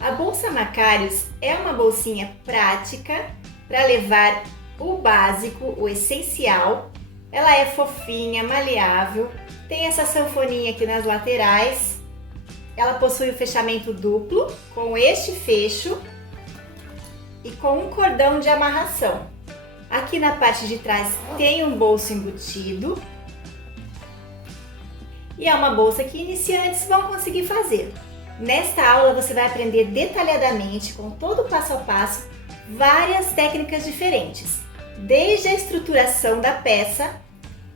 A bolsa Macarius é uma bolsinha prática para levar o básico, o essencial. Ela é fofinha, maleável, tem essa sanfoninha aqui nas laterais. Ela possui o fechamento duplo, com este fecho e com um cordão de amarração. Aqui na parte de trás tem um bolso embutido. E é uma bolsa que iniciantes vão conseguir fazer. Nesta aula você vai aprender detalhadamente, com todo o passo a passo, várias técnicas diferentes. Desde a estruturação da peça,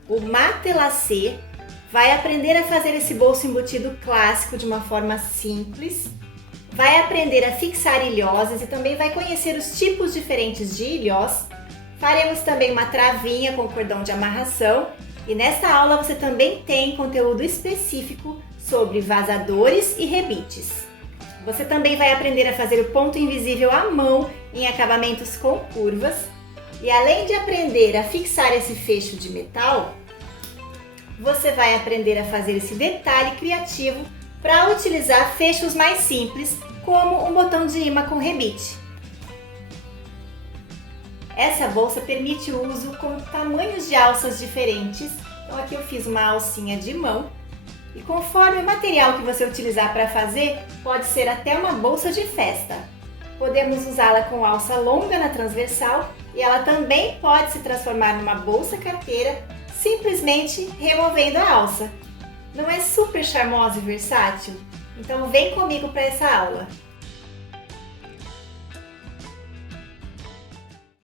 o matelacê, vai aprender a fazer esse bolso embutido clássico de uma forma simples, vai aprender a fixar ilhoses e também vai conhecer os tipos diferentes de ilhós. Faremos também uma travinha com cordão de amarração e nesta aula você também tem conteúdo específico sobre vazadores e rebites. Você também vai aprender a fazer o ponto invisível à mão em acabamentos com curvas e além de aprender a fixar esse fecho de metal, você vai aprender a fazer esse detalhe criativo para utilizar fechos mais simples, como um botão de imã com rebite. Essa bolsa permite o uso com tamanhos de alças diferentes. Então aqui eu fiz uma alcinha de mão e conforme o material que você utilizar para fazer, pode ser até uma bolsa de festa. Podemos usá-la com alça longa na transversal e ela também pode se transformar numa bolsa carteira simplesmente removendo a alça. Não é super charmosa e versátil? Então vem comigo para essa aula!